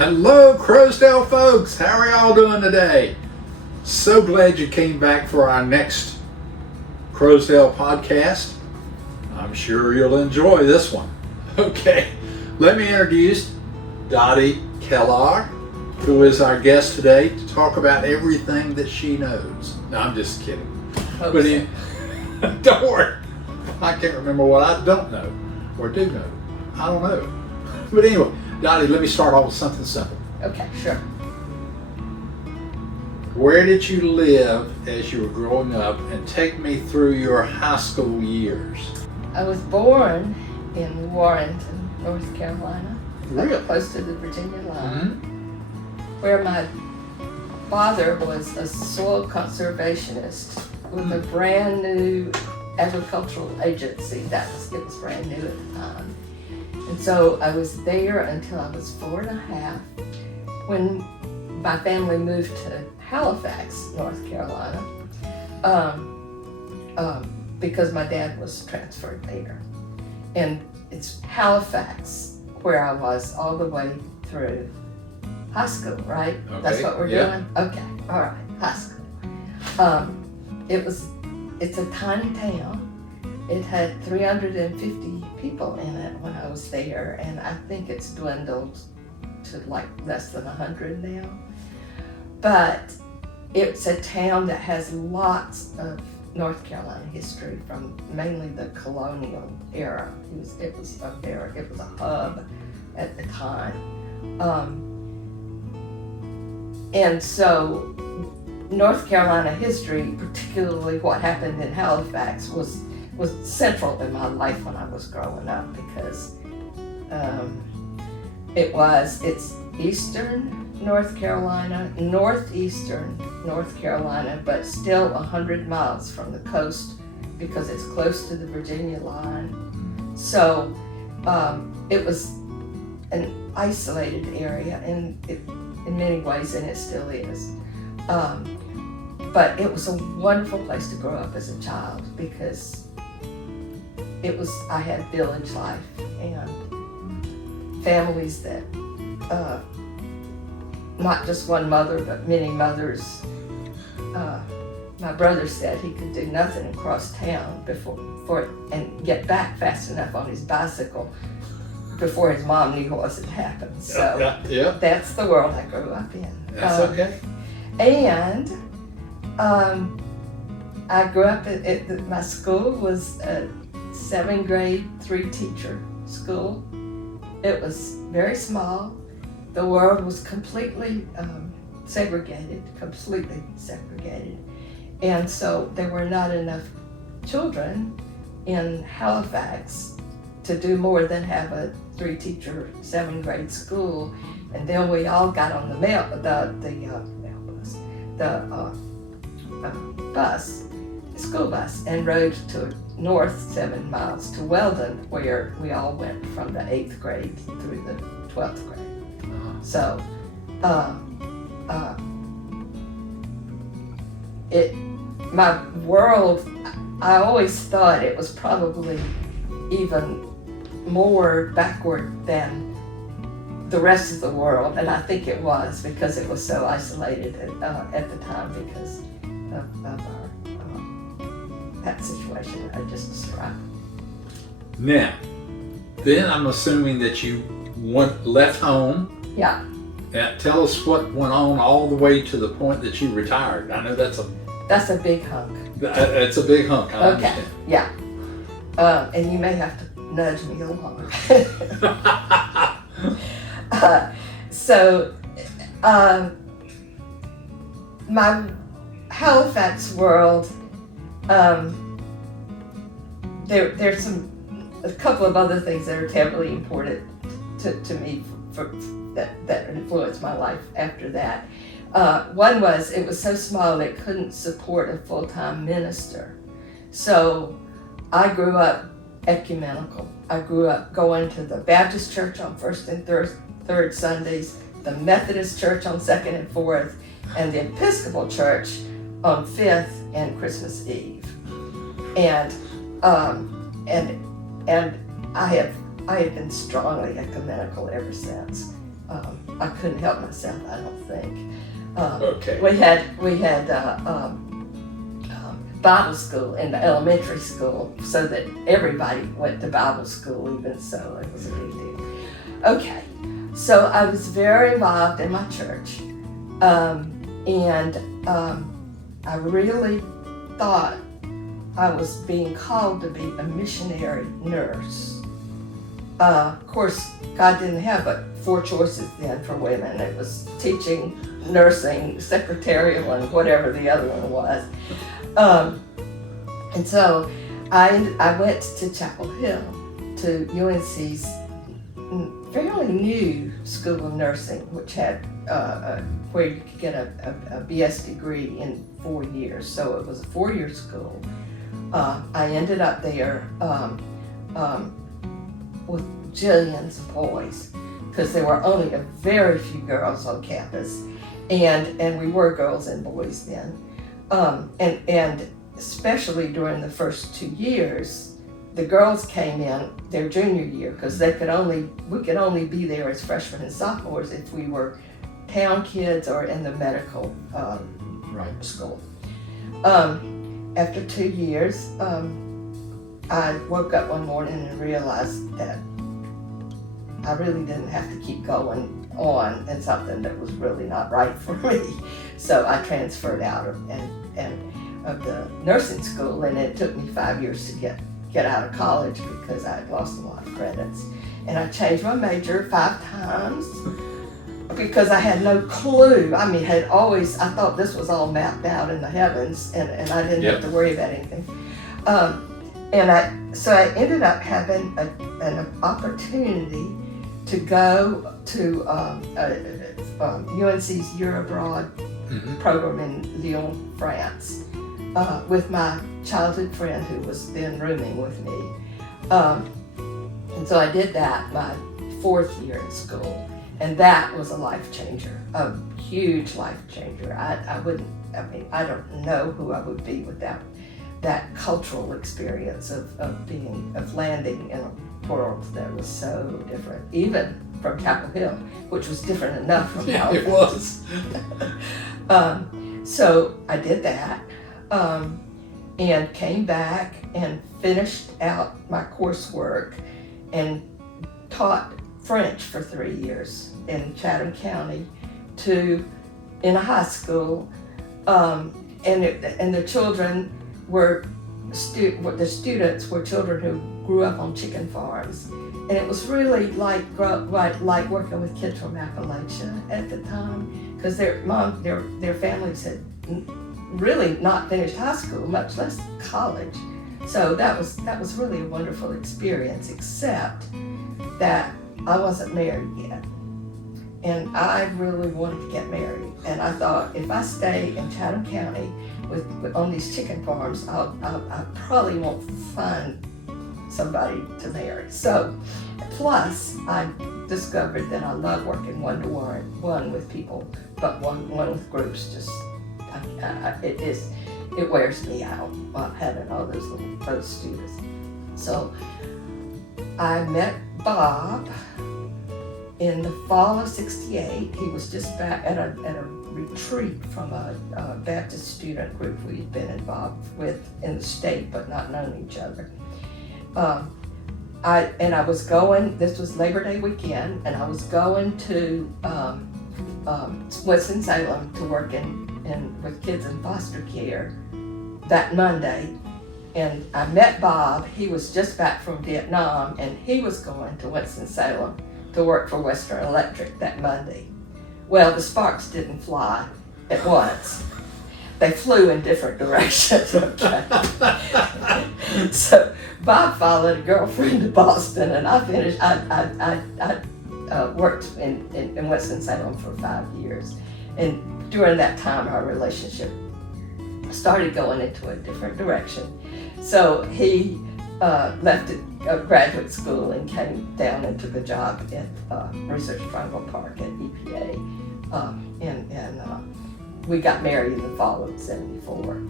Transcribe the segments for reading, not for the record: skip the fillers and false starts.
Hello, Croasdaile folks. How are y'all doing today? So glad you came back for our next Croasdaile podcast. I'm sure you'll enjoy this one. Okay, let me introduce Dottie Kellogg, who is our guest today to talk about everything that she knows. No, I'm just kidding. But don't worry. I can't remember what I don't know or do know. I don't know. But anyway, Dottie, let me start off with something simple. Okay, sure. Where did you live as you were growing up, and take me through your high school years? I was born in Warrenton, North Carolina, Really? close to the Virginia line, where my father was a soil conservationist with a brand new agricultural agency. It was brand new at the time. And so I was there until I was 4.5 when my family moved to Halifax, North Carolina, because my dad was transferred there. And it's Halifax where I was all the way through high school, right? Okay, That's what we're doing? Okay, all right, high school. It's a tiny town. It had 350 people in it when I was there, and I think it's dwindled to like less than 100 now. But it's a town that has lots of North Carolina history from mainly the colonial era. It was a hub at the time. And so North Carolina history, particularly what happened in Halifax, was central in my life when I was growing up, because it's eastern North Carolina, northeastern North Carolina, but still 100 miles from the coast because it's close to the Virginia line. So it was an isolated area in many ways, and it still is. But it was a wonderful place to grow up as a child because I had village life and families that, not just one mother, but many mothers. My brother said he could do nothing across town and get back fast enough on his bicycle before his mom knew what had happened. So that's the world I grew up in. That's okay. And I grew up my school was a 7th grade, 3-teacher school. It was very small. The world was completely segregated. And so there were not enough children in Halifax to do more than have a 3-teacher, 7th grade school. And then we all got on the school bus, and rode to north 7 miles to Weldon, where we all went from the 8th grade through the 12th grade. So, my world, I always thought it was probably even more backward than the rest of the world, and I think it was because it was so isolated at the time because of our that situation I just described. Now, then I'm assuming that you left home. Yeah. Tell us what went on all the way to the point that you retired. I know that's a big hunk. It's a big hunk. I understand. Yeah. And you may have to nudge me along. My Halifax world, there's a couple of other things that are terribly important to me that influenced my life after that. One was it was so small it couldn't support a full-time minister. So I grew up ecumenical. I grew up going to the Baptist church on first and third Sundays, the Methodist church on second and fourth, and the Episcopal church on 5th and Christmas Eve. And I have been strongly ecumenical ever since. I couldn't help myself, I don't think. Okay. We had Bible school in the elementary school, so that everybody went to Bible school, even so it was a big deal. Okay, so I was very involved in my church, and I really thought I was being called to be a missionary nurse. Of course, God didn't have but 4 choices then for women. It was teaching, nursing, secretarial, and whatever the other one was. And so I went to Chapel Hill, to UNC's fairly new School of Nursing, which had where you could get a BS degree in 4 years. So it was a 4-year school. I ended up there with jillions of boys, because there were only a very few girls on campus, and we were girls and boys then, and especially during the first 2 years, the girls came in their junior year, because we could only be there as freshmen and sophomores if we were town kids or in the medical school. After 2 years, I woke up one morning and realized that I really didn't have to keep going on in something that was really not right for me. So I transferred out of the nursing school, and it took me 5 years to get out of college because I had lost a lot of credits. And I changed my major 5 times because I had no clue. I mean, I thought this was all mapped out in the heavens, and I didn't have to worry about anything. So I ended up having an opportunity to go to UNC's Year Abroad program in Lyon, France, with my childhood friend who was then rooming with me. And so I did that my 4th year in school, and that was a life changer, a huge life changer. I don't know who I would be without that cultural experience of landing in a world that was so different, even from Chapel Hill, which was different enough from California. It was. So I did that, and came back and finished out my coursework and taught French for 3 years in Chatham County in a high school, and the children were the students were children who grew up on chicken farms, and it was really like working with kids from Appalachia at the time, because their families had really not finished high school, much less college. So that was really a wonderful experience, except that I wasn't married yet, and I really wanted to get married. And I thought, if I stay in Chatham County on these chicken farms, I probably won't find somebody to marry. So, plus I discovered that I love working one with people, but one with groups. Just it wears me out having all those students. So I met Bob in the fall of '68. He was just back at a retreat from a Baptist student group we'd been involved with in the state, but not known each other. I was going, this was Labor Day weekend, and I was going to Winston-Salem to work with kids in foster care that Monday. And I met Bob. He was just back from Vietnam, and he was going to Winston-Salem to work for Western Electric that Monday. Well, the sparks didn't fly at once. They flew in different directions. Okay. So Bob followed a girlfriend to Boston, and I worked in Winston-Salem for 5 years. And during that time, our relationship started going into a different direction. So he left graduate school and came down and took a job at Research Triangle Park at EPA. And we got married in the fall of '74.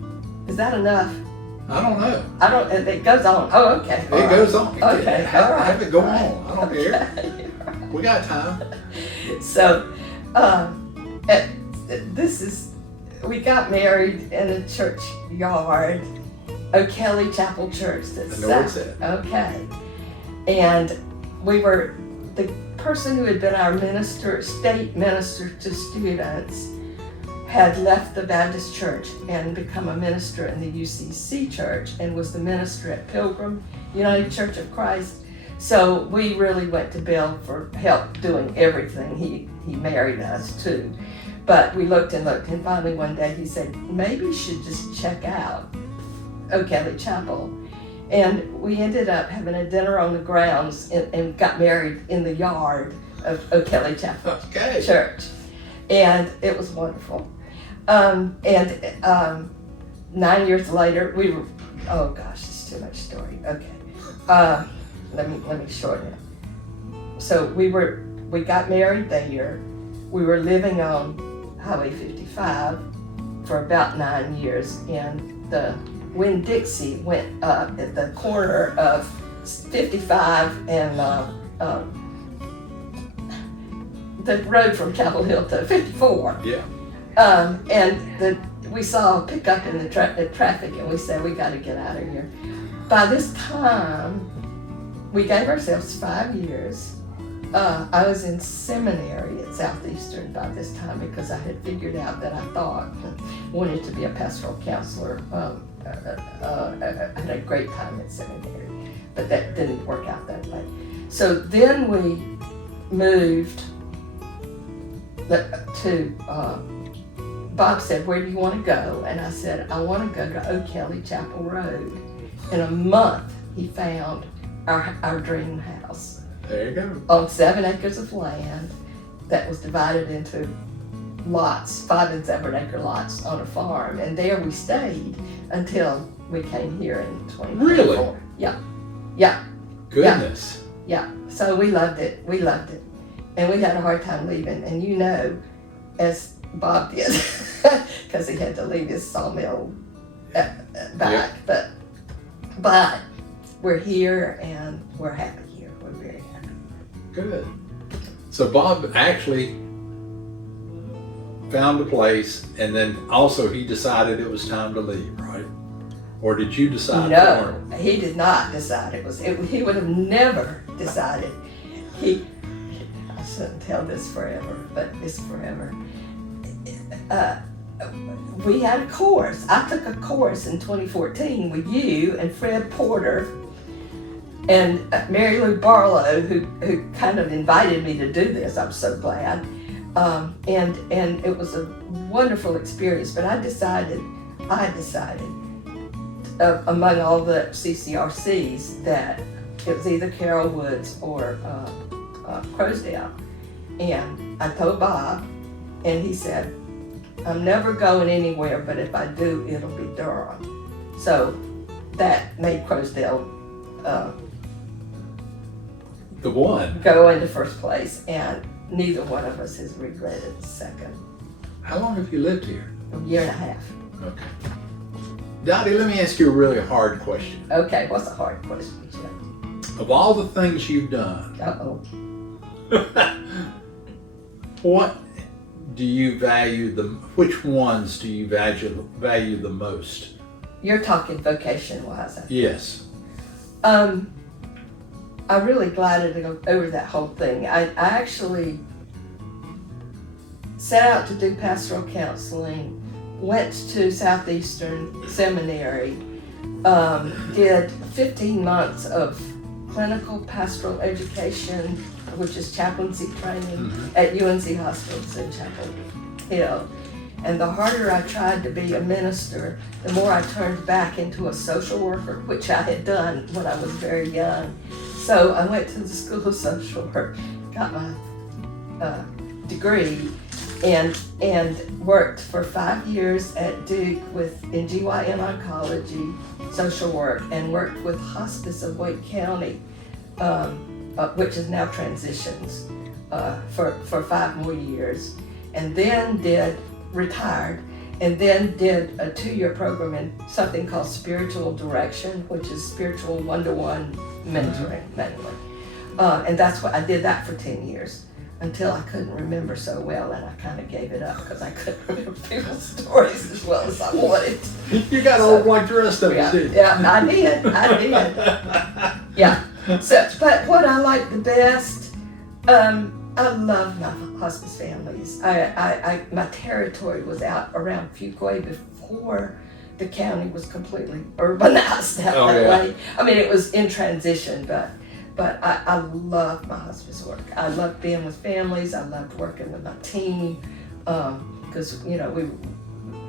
Is that enough? I don't know. It goes on. Oh, okay. It goes on. Okay. Have it go on. I don't Okay. care. We got time. So, we got married in a church yard, O'Kelly Chapel Church. I know where it's at. Okay. And we were, the person who had been our state minister to students had left the Baptist church and become a minister in the UCC church and was the minister at Pilgrim United Church of Christ. So we really went to Bill for help doing everything. He married us too. But we looked and finally one day he said, maybe you should just check out O'Kelly Chapel. And we ended up having a dinner on the grounds and got married in the yard of O'Kelly Chapel Church. And it was wonderful. 9 years later, we were, oh gosh, it's too much story. Okay. Let me shorten it. So we got married there. We were living on Highway 55 for about 9 years, and the Winn-Dixie went up at the corner of 55 and the road from Chapel Hill to 54. Yeah. We saw a pickup in the traffic, and we said, we got to get out of here. By this time, we gave ourselves 5 years. I was in seminary at Southeastern by this time because I had figured out that I wanted to be a pastoral counselor. I had a great time at seminary, but that didn't work out that way. So then we moved to, Bob said, where do you want to go? And I said, I want to go to O'Kelly Chapel Road. In a month, he found our dream house. There you go. On 7 acres of land that was divided into lots, 5 and 7 acre lots on a farm. And there we stayed until we came here in 2024. Really? Yeah. Goodness. Yeah. So we loved it. And we had a hard time leaving. And as Bob did, because he had to leave his sawmill back. Yeah. But we're here and we're happy here. We're very happy. Good. So Bob actually found a place, and then also he decided it was time to leave, right? Or did you decide? No, he did not decide he would have never decided. I shouldn't tell this forever, but it's forever. We had a course. I took a course in 2014 with you and Fred Porter and Mary Lou Barlow, who kind of invited me to do this. I'm so glad. And it was a wonderful experience, but I decided among all the CCRCs that it was either Carol Woods or Croasdaile. And I told Bob, and he said, I'm never going anywhere, but if I do, it'll be Durham. So that made Croasdaile the one. Go into first place, and neither one of us has regretted the second. How long have you lived here? A year and a half. Okay. Dottie, let me ask you a really hard question. Okay, what's a hard question, Joe? Of all the things you've done, Uh-oh. what do you value which ones do you value the most? You're talking vocation-wise, I think. Yes. I'm really glad to go over that whole thing. I actually set out to do pastoral counseling, went to Southeastern Seminary, did 15 months of clinical pastoral education, which is chaplaincy training at UNC Hospitals in Chapel Hill. And the harder I tried to be a minister, the more I turned back into a social worker, which I had done when I was very young. So I went to the School of Social Work, got my degree, and worked for 5 years at Duke in GYN oncology, social work, and worked with Hospice of Wake County, which is now Transitions, for 5 more years, and then retired, and then did a 2-year program in something called spiritual direction, which is spiritual one-to-one mentoring mainly. And that's what I did that for 10 years. until I couldn't remember so well, and I kind of gave it up because I couldn't remember people's stories as well as I wanted. You got old like the rest of us, didn't you? Yeah, I did. Yeah. So, but what I like the best, I love my hospice families. My territory was out around Fuquay before the county was completely urbanized out that way. I mean, it was in transition, but I love my hospice work. I love being with families. I loved working with my team because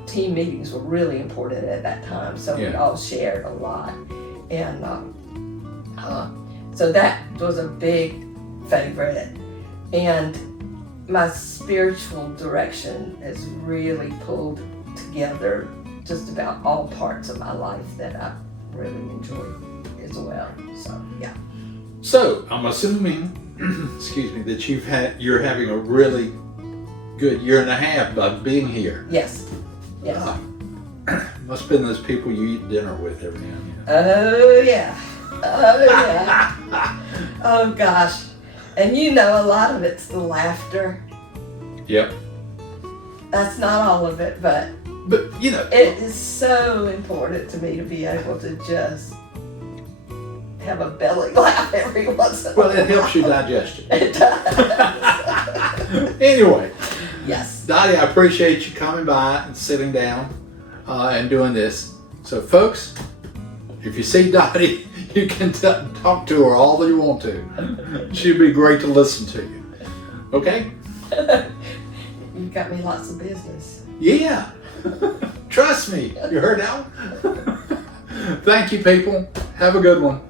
team meetings were really important at that time. So we all shared a lot, and so that was a big favorite. And my spiritual direction has really pulled together just about all parts of my life that I really enjoy as well. So yeah. So I'm assuming, excuse me, that you're having a really good year and a half by being here. Yes. Yes. Must have been those people you eat dinner with every now and then. Oh yeah. Oh yeah. Oh gosh. And a lot of it's the laughter. Yep. That's not all of it, but it is so important to me to be able to just have a belly laugh every once in a while. Well, it helps your digestion. It does. Anyway. Yes. Dottie, I appreciate you coming by and sitting down and doing this. So, folks, if you see Dottie, you can talk to her all that you want to. She'd be great to listen to you. Okay? You've got me lots of business. Yeah. Trust me. You heard that one? Thank you, people. Have a good one.